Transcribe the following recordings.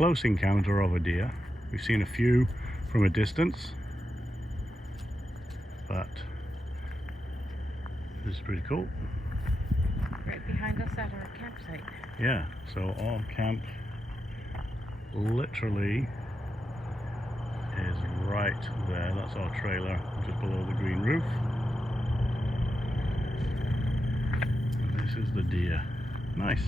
close encounter of a deer. We've seen a few from a distance, but this is pretty cool. Right behind us at our campsite. Yeah, so our camp literally is right there. That's our trailer just below the green roof. And this is the deer. Nice.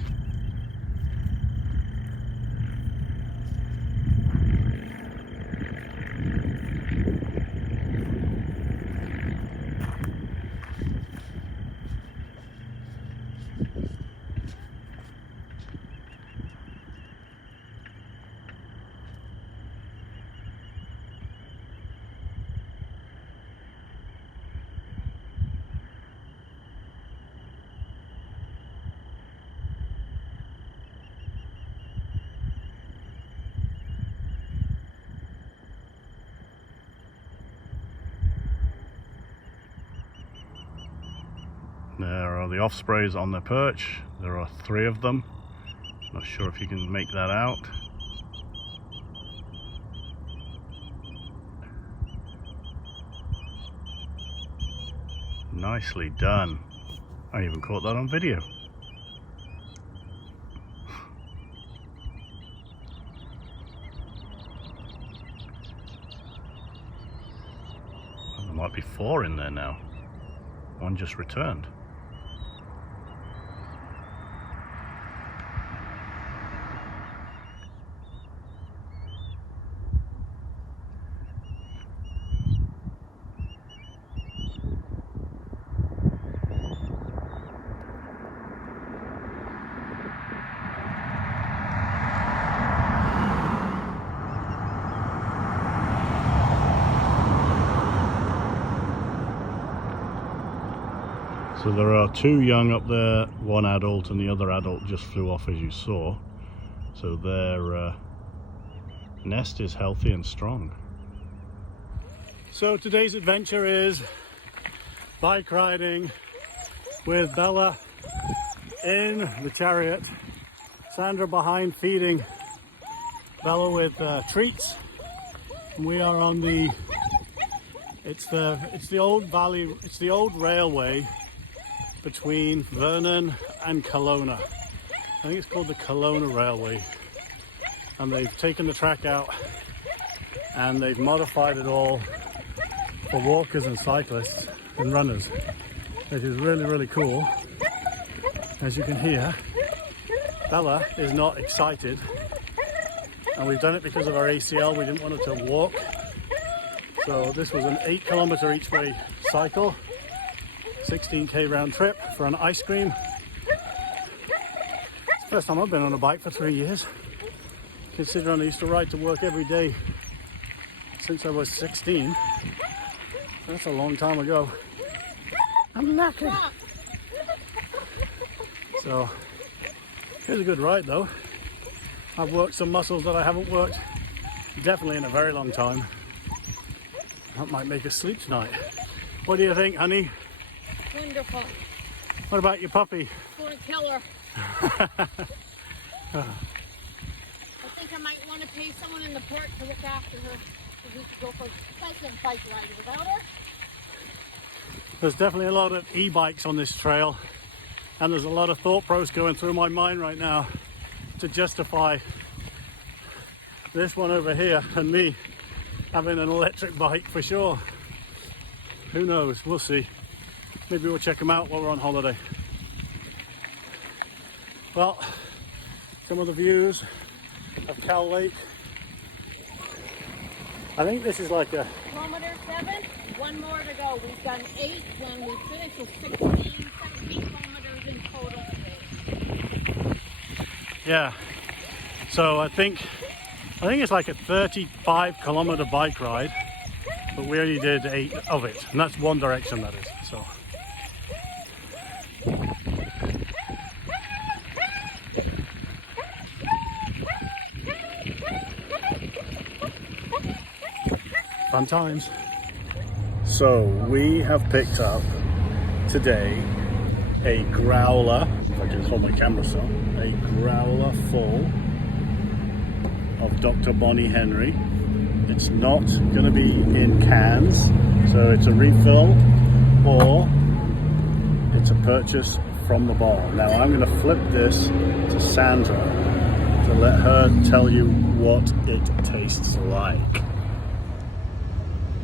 There are the ospreys on the perch. There are 3 of them. Not sure if you can make that out. Nicely done. I even caught that on video. There might be 4 in there now. One just returned. So there are 2 young up there, 1 adult, and the other adult just flew off, as you saw. So their nest is healthy and strong. So today's adventure is bike riding with Bella in the chariot, Sandra behind feeding Bella with treats, and we are on it's the old railway between Vernon and Kelowna. I think it's called the Kelowna Railway, and they've taken the track out and they've modified it all for walkers and cyclists and runners. It is really, really cool. As you can hear, Bella is not excited, and we've done it because of our ACL. We didn't want her to walk, so this was an 8-kilometer each way cycle, 16k round trip for an ice cream. It's the first time I've been on a bike for 3 years, considering I used to ride to work every day since I was 16. That's a long time ago. I'm knackered. So it was a good ride though. I've worked some muscles that I haven't worked definitely in a very long time. That might make us sleep tonight. What do you think, honey? Wonderful. What about your puppy? It's going to kill her. I think I might want to pay someone in the park to look after her. We could go for a bike ride without her. There's definitely a lot of e-bikes on this trail, and there's a lot of thought process going through my mind right now to justify this one over here and me having an electric bike for sure. Who knows? We'll see. Maybe we'll check them out while we're on holiday. Well, some of the views of Cal Lake. I think this is like a... Kilometer 7, 1 more to go. We've done 8 when we finished with 16, 17 kilometers in total today. Yeah. So I think it's like a 35-kilometer bike ride, but we only did 8 of it, and that's one direction, that is. So. Fun times. So we have picked up today a growler, if I can hold my camera so, a growler full of of Dr. Bonnie Henry. It's not going to be in cans, so it's a refill or it's a purchase from the bottle. Now I'm going to flip this to Sandra to let her tell you what it tastes like.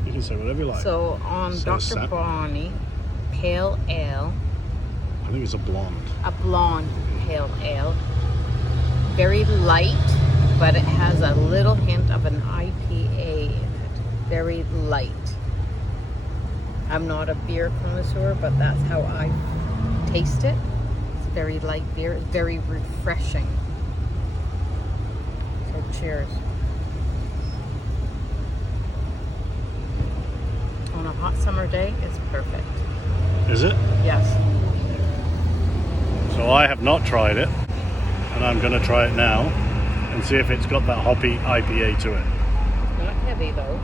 You can say whatever you like. So on Says Dr. Bonnie, pale ale. I think it's a blonde. A blonde pale ale. Very light, but it has a little hint of an IPA in it. Very light. I'm not a beer connoisseur, but that's how I taste it. It's very light beer. It's very refreshing. So cheers. On a hot summer day, it's perfect. Is it? Yes. So I have not tried it, and I'm going to try it now and see if it's got that hoppy IPA to it. Not heavy though.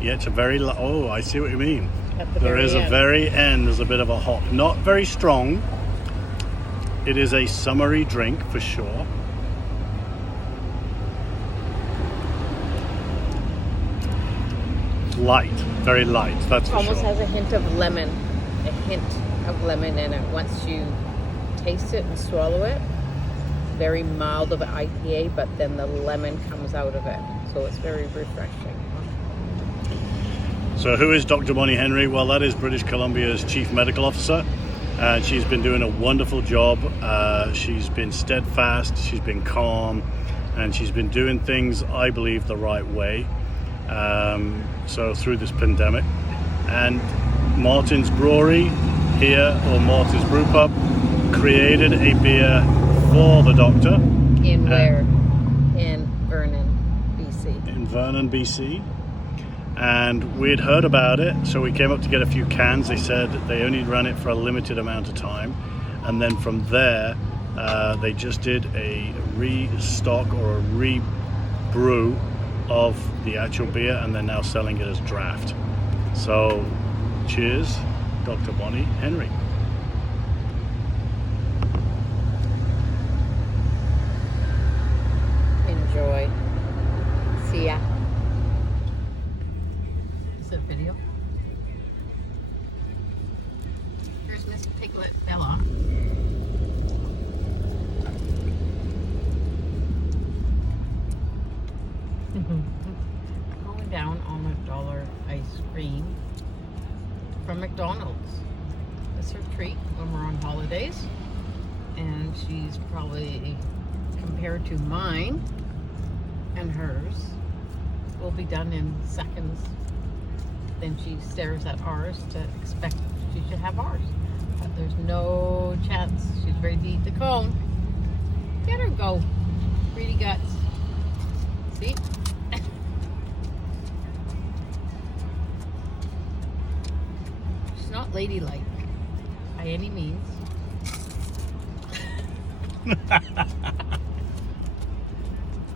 Yeah, it's a very oh, I see what you mean. At the There very is a end. very end, there's a bit of a hop. Not very strong. It is a summery drink for sure. Light, very light, that's for Almost sure. has a hint of lemon. A hint of lemon in it. Once you taste it and swallow it, very mild of an IPA, but then the lemon comes out of it. So it's very refreshing. So who is Dr. Bonnie Henry? Well, that is British Columbia's Chief Medical Officer. And she's been doing a wonderful job. She's been steadfast, she's been calm, and she's been doing things, I believe, the right way. So through this pandemic. And Martin's Brewery here, or Martin's Brew Pub, created a beer for the doctor. In where? In Vernon, BC. In Vernon, BC. And we'd heard about it, so we came up to get a few cans. They said they only ran it for a limited amount of time, and then from there they just did a restock or a re-brew of the actual beer, and they're now selling it as draft. So cheers, Dr. Bonnie Henry. Enjoy. See ya. Is it video? Here's Miss Piglet Bella. Going down on $1 ice cream from McDonald's. It's her treat when we're on holidays. And she's probably, compared to mine and hers, will be done in seconds. Then she stares at ours to expect she should have ours. But there's no chance. She's ready to eat the cone. Let her go. Greedy guts. See? She's not ladylike by any means.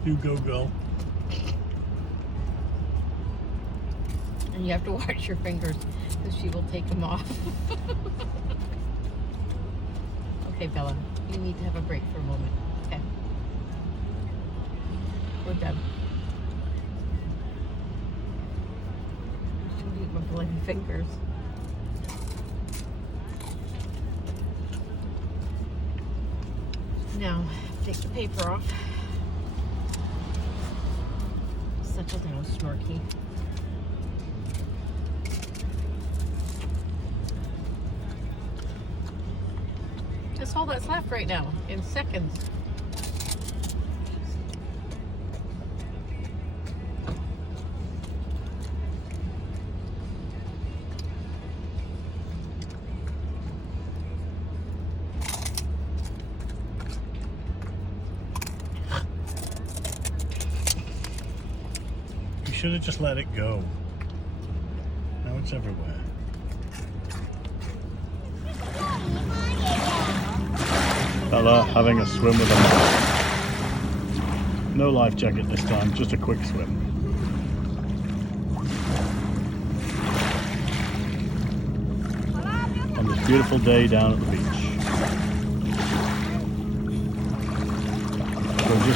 You go, girl. And you have to watch your fingers because she will take them off. Okay, Bella, you need to have a break for a moment. Okay. We're done. I shouldn't eat my bloody fingers. Now, take the paper off. Such a little snorky. That's all that's left right now, in seconds. You should have just let it go. Now it's everywhere. Bella having a swim with a mouse. No life jacket this time, just a quick swim. On this beautiful day down at the beach.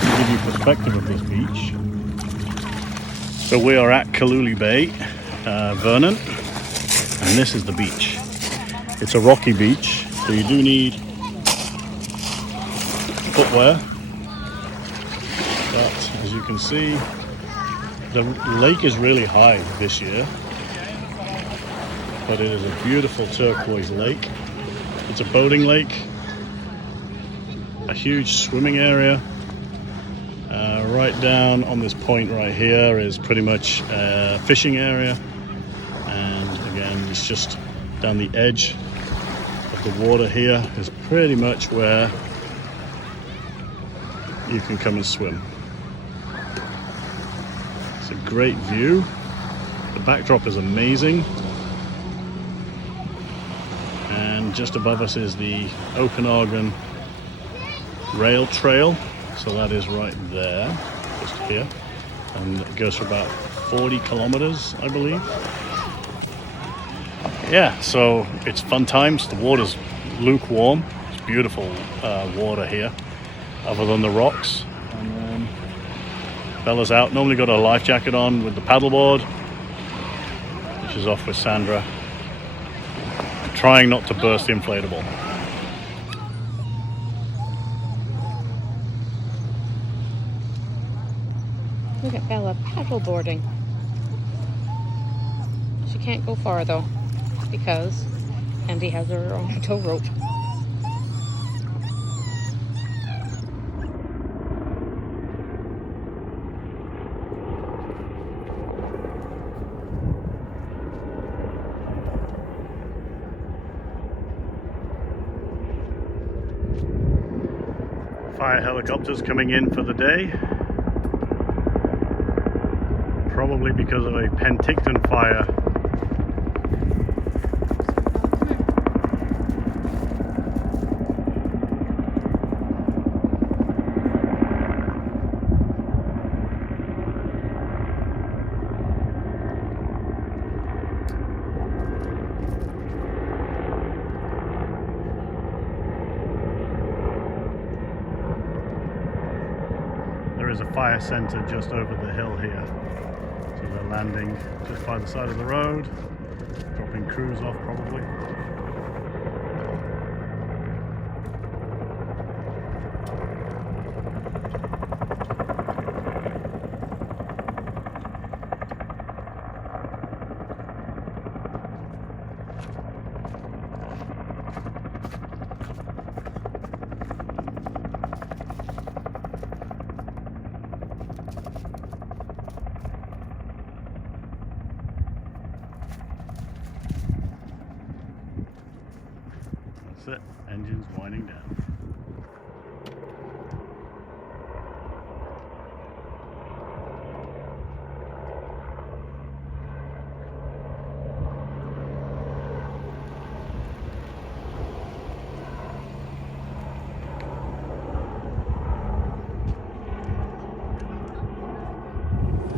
just to give you perspective of this beach. So we are at Kaluli Bay, Vernon, and this is the beach. It's a rocky beach, so you do need footwear. But as you can see, the lake is really high this year, but it is a beautiful turquoise lake. It's a boating lake, a huge swimming area. Right down on this point right here is pretty much a fishing area, and again it's just down the edge of the water here is pretty much where you can come and swim. It's a great view. The backdrop is amazing, and just above us is the Okanagan rail trail. So that is right there, just here, and it goes for about 40 kilometers, I believe. Yeah, so it's fun times. The water's lukewarm. It's beautiful water here, other than the rocks. And then Bella's out. Normally got a life jacket on with the paddleboard, which is off with Sandra, trying not to burst the inflatable. Look at Bella paddleboarding. She can't go far though, because Andy has her own tow rope. Fire helicopters coming in for the day. Probably because of a Penticton fire. There is a fire center just over the hill here. So they're landing just by the side of the road, dropping crews off probably. That's it, engine's winding down.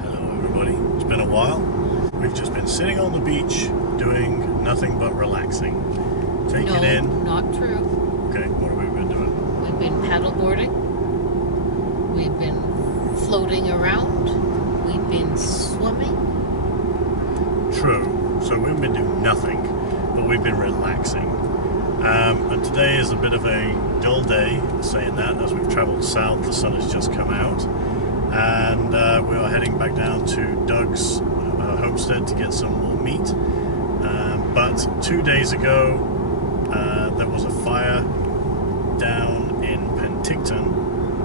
Hello everybody, it's been a while. We've just been sitting on the beach doing nothing but relaxing. Taking No, in. not true. Okay, what have we been doing? We've been paddleboarding. We've been floating around. We've been swimming. True. So we've been doing nothing, but we've been relaxing. And today is a bit of a dull day, saying that, as we've travelled south, the sun has just come out. And we are heading back down to Doug's homestead to get some more meat. But 2 days ago, there was a fire down in Penticton,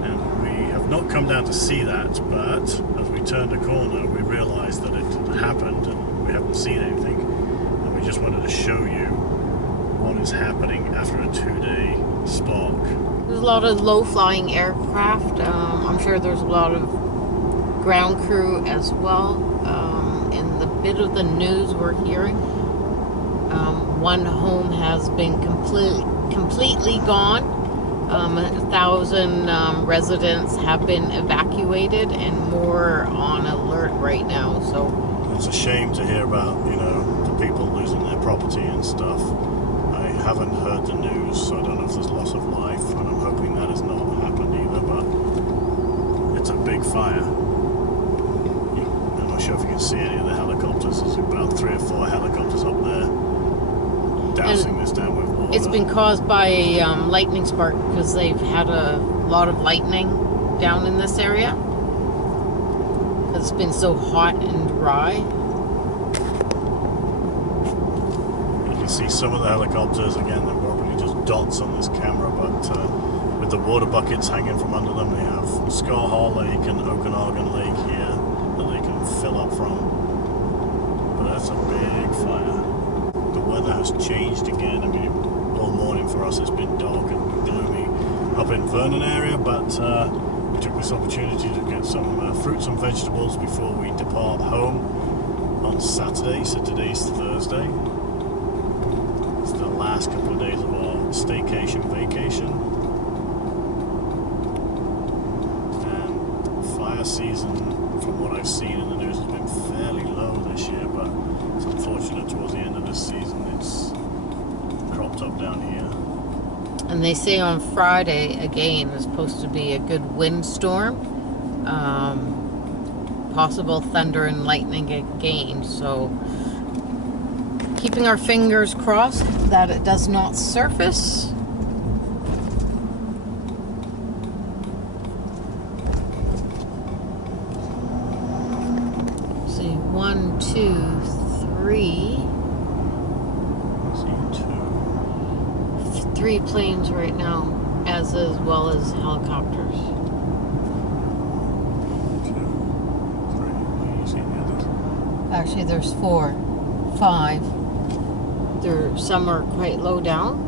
and we have not come down to see that, but as we turned a corner we realised that it had happened and we haven't seen anything, and we just wanted to show you what is happening after a 2-day spark. There's a lot of low-flying aircraft. I'm sure there's a lot of ground crew as well. In the bit of the news we're hearing, one home has been completely gone. 1,000 residents have been evacuated, and more on alert right now. So it's a shame to hear about, the people losing their property and stuff. I haven't heard the news, so I don't know if there's loss of life, and I'm hoping that has not happened either. But fire. I'm not sure if you can see any of the helicopters. There's about 3 or 4 helicopters up there dousing this down with water. It's been caused by a lightning spark because they've had a lot of lightning down in this area. It's been so hot and dry. You can see some of the helicopters, again, they're probably just dots on this camera, but with the water buckets hanging from under them, they have Scar Lake and Okanagan Lake here that they can fill up from. But that's a big fire. The weather has changed again. I mean, all morning for us it's been dark and gloomy up in Vernon area, but we took this opportunity to get some fruits and vegetables before we depart home on Saturday. So today's Thursday. It's the last couple of days of our staycation vacation. And fire season, from what I've seen in the news, has been fairly low this year, but it's unfortunate towards the end of this season it's cropped up down here. And they say on Friday, again, is supposed to be a good windstorm. Possible thunder and lightning again. So, keeping our fingers crossed that it does not surface. See, 1, 2, 3. 3 planes right now, as well as helicopters. 2, 3. Where do you see the others? Actually, there's 4, 5. Some are quite low down.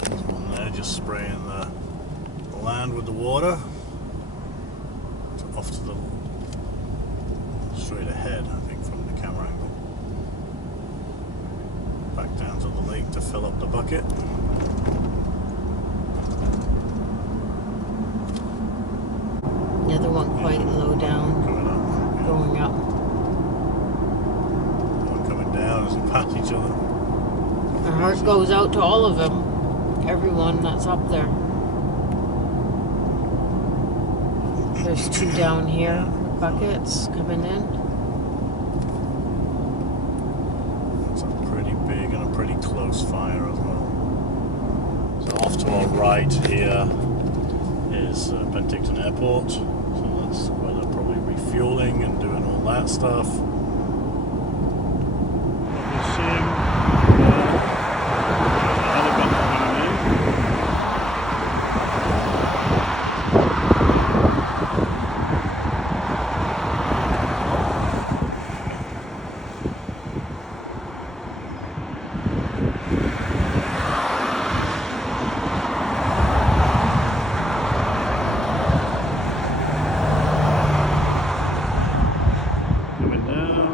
There's one there just spraying the land with the water. It's off to the straight ahead, I think, from the camera angle. Back down to the lake to fill up the bucket. The other one quite low down, Coming up. Yeah. going up. One coming down as they pass each other. Our heart goes out to all of them, everyone that's up there. There's 2 down here, buckets coming in. It's a pretty big and a pretty close fire as well. So off to our right here is Penticton Airport. So that's where they're probably refueling and doing all that stuff. What we're seeing, helicopter coming in. Coming down.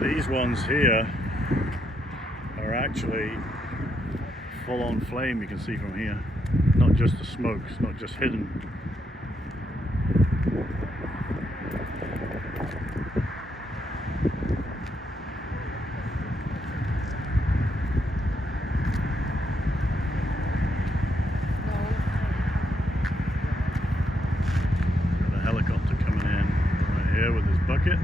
These ones here are actually full on flame, you can see from here. Not just the smoke, it's not just hidden. Got a helicopter coming in right here with his bucket.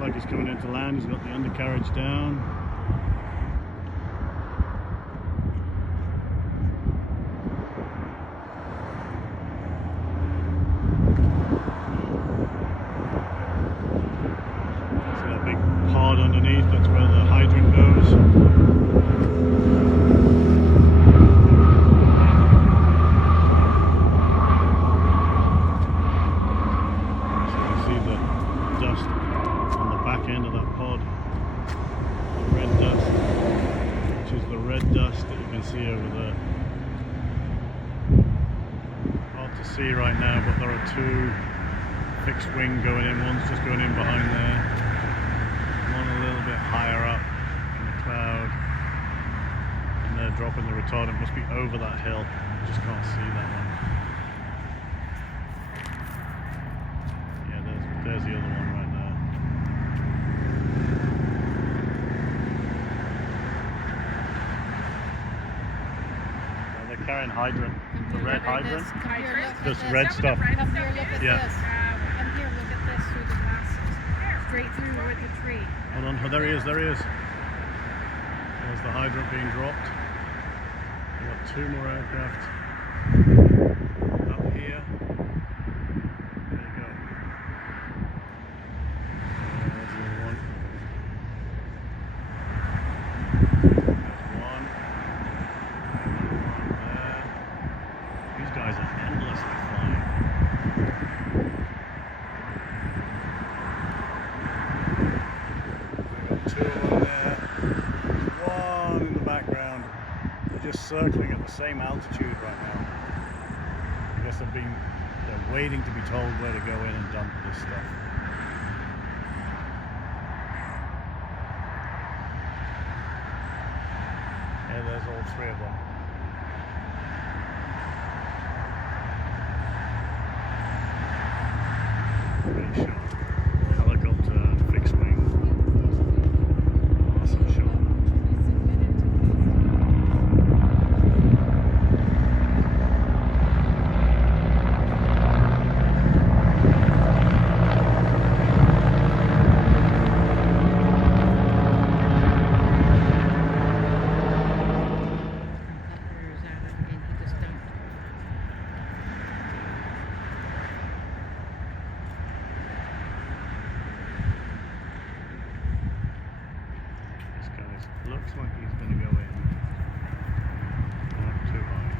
Like he's coming into land, he's got the undercarriage down. See that big pod underneath, that's where the hydrant goes. So you see the dust on the back end of that pod, the red dust, which is the red dust that you can see over there. Hard to see right now, but there are two fixed wing going in. One's just going in behind there, one a little bit higher up in the cloud, and they're dropping the retardant. Must be over that hill, you just can't see that one. Yeah, there's the other one right there. They're carrying hydrant, the red hydrant, this red stuff. Come here, look at Yeah. this. Come here, look at this through the glasses. Straight through with the tree. Hold on, oh, there he is, there he is. There's the hydrant being dropped. We've got two more aircraft up here. There you go. There's the other one. There's one. There. These guys are endlessly flying. We've got two of them there. There's one in the background. They're just circling at the same altitude right now. I guess they're waiting to be told where to go in and dump this stuff. Yeah, there's all three of them. Great shot. Helicopter, fixed wing. Awesome shot. Competitors at it, and he just dumped. This guy looks like he's going to go in. Not too high.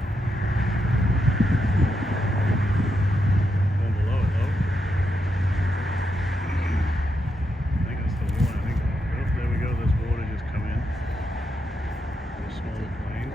Going below it though. I think that's the water. I think. Oh, there we go. There's water just come in. A small plane.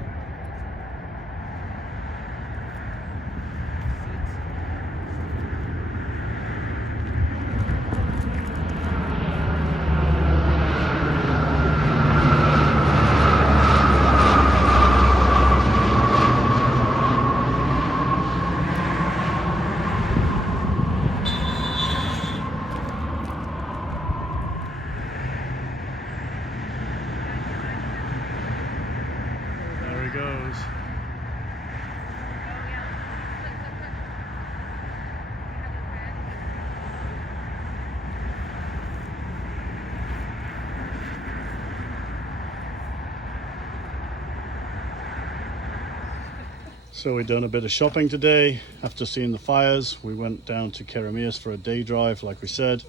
So we've done a bit of shopping today. After seeing the fires, we went down to Keramias for a day drive, like we said.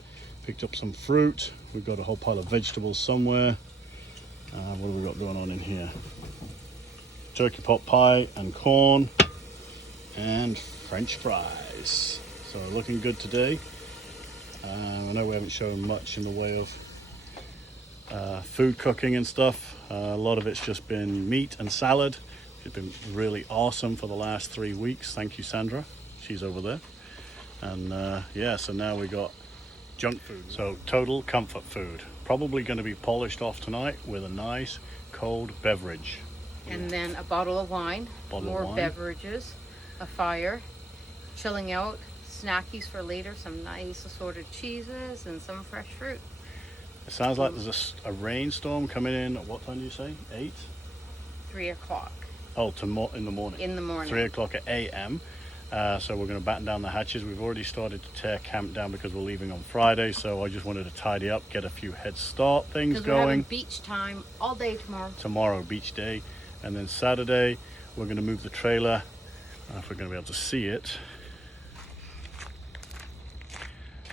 Picked up some fruit. We've got a whole pile of vegetables somewhere. What have we got going on in here? Turkey pot pie and corn and French fries. So looking good today. I know we haven't shown much in the way of food cooking and stuff. A lot of it's just been meat and salad. It's been really awesome for the last 3 weeks. Thank you, Sandra. She's over there. And yeah, so now we got junk food. So total comfort food. Probably going to be polished off tonight with a nice cold beverage. And then a bottle of wine, more beverages, a fire, chilling out, snackies for later, some nice assorted cheeses and some fresh fruit. It sounds like there's a rainstorm coming in at what time do you say? 8? 3 o'clock. Oh, in the morning. In the morning. 3 o'clock a.m. So we're going to batten down the hatches. We've already started to tear camp down because we're leaving on Friday. So I just wanted to tidy up, get a few head start things We're having going. beach time all day tomorrow. Tomorrow, beach day. And then Saturday, we're going to move the trailer. If we're going to be able to see it.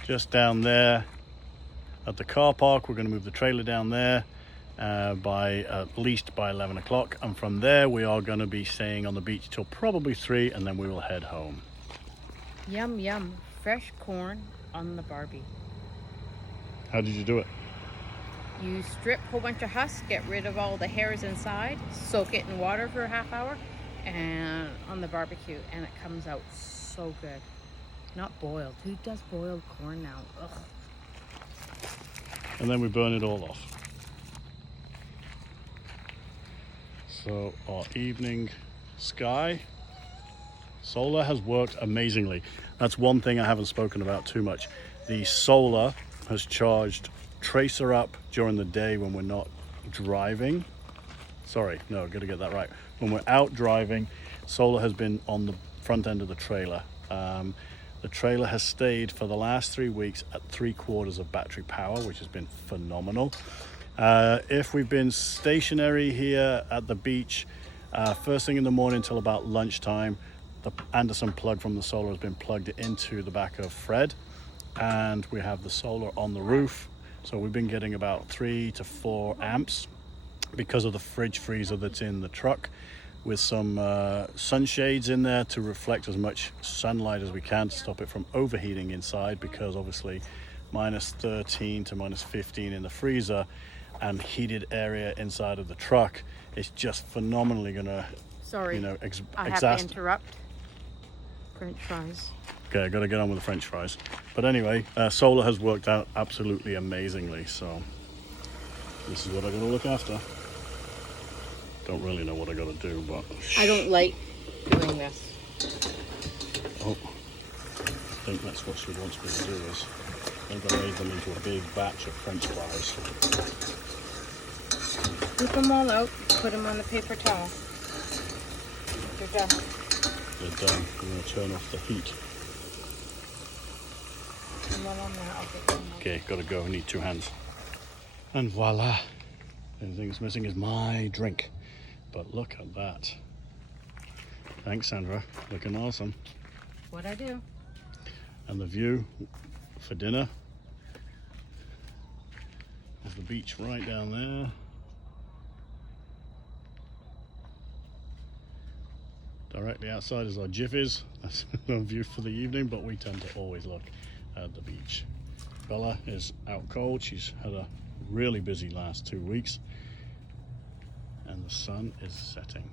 Just down there at the car park, we're going to move the trailer down there. By at least by 11 o'clock, and from there we are going to be staying on the beach till probably 3, and then we will head home. Yum yum, fresh corn on the Barbie. How did you do it? You strip a whole bunch of husks, get rid of all the hairs inside, soak it in water for a half hour, and on the barbecue, and it comes out so good. Not boiled. Who does boiled corn now? Ugh. And then we burn it all off. So our evening sky solar has worked amazingly. That's one thing I haven't spoken about too much. The solar has charged Tracer up during the day when we're not driving. Sorry, no, gotta get that right. When we're out driving, solar has been on the front end of the trailer. The trailer has stayed for the last 3 weeks at 3/4 of battery power, which has been phenomenal. If we've been stationary here at the beach, first thing in the morning till about lunchtime, the Anderson plug from the solar has been plugged into the back of Fred, and we have the solar on the roof. So we've been getting about 3 to 4 amps because of the fridge freezer that's in the truck, with some sunshades in there to reflect as much sunlight as we can to stop it from overheating inside, because obviously minus 13 to minus 15 in the freezer and heated area inside of the truck is just phenomenally gonna, Sorry, you know, I have to interrupt. French fries. Okay, I gotta get on with the French fries. But anyway, solar has worked out absolutely amazingly, so this is what I gotta look after. Don't really know what I gotta do, but I don't like doing this. oh, I think that's what she wants me to do. Is I think I made them into a big batch of French fries. Scoop them all out, put them on the paper towel. They're done. They're done. I'm going to turn off the heat. And while I'm there, I'll get them out. Okay, gotta go. I need 2 hands. And voila. The only thing that's missing is my drink. But look at that. Thanks, Sandra. Looking awesome. What I do. And the view for dinner is the beach right down there. Directly outside is our Jiffies. That's no view for the evening, but we tend to always look at the beach. Bella is out cold. She's had a really busy last 2 weeks, and the sun is setting.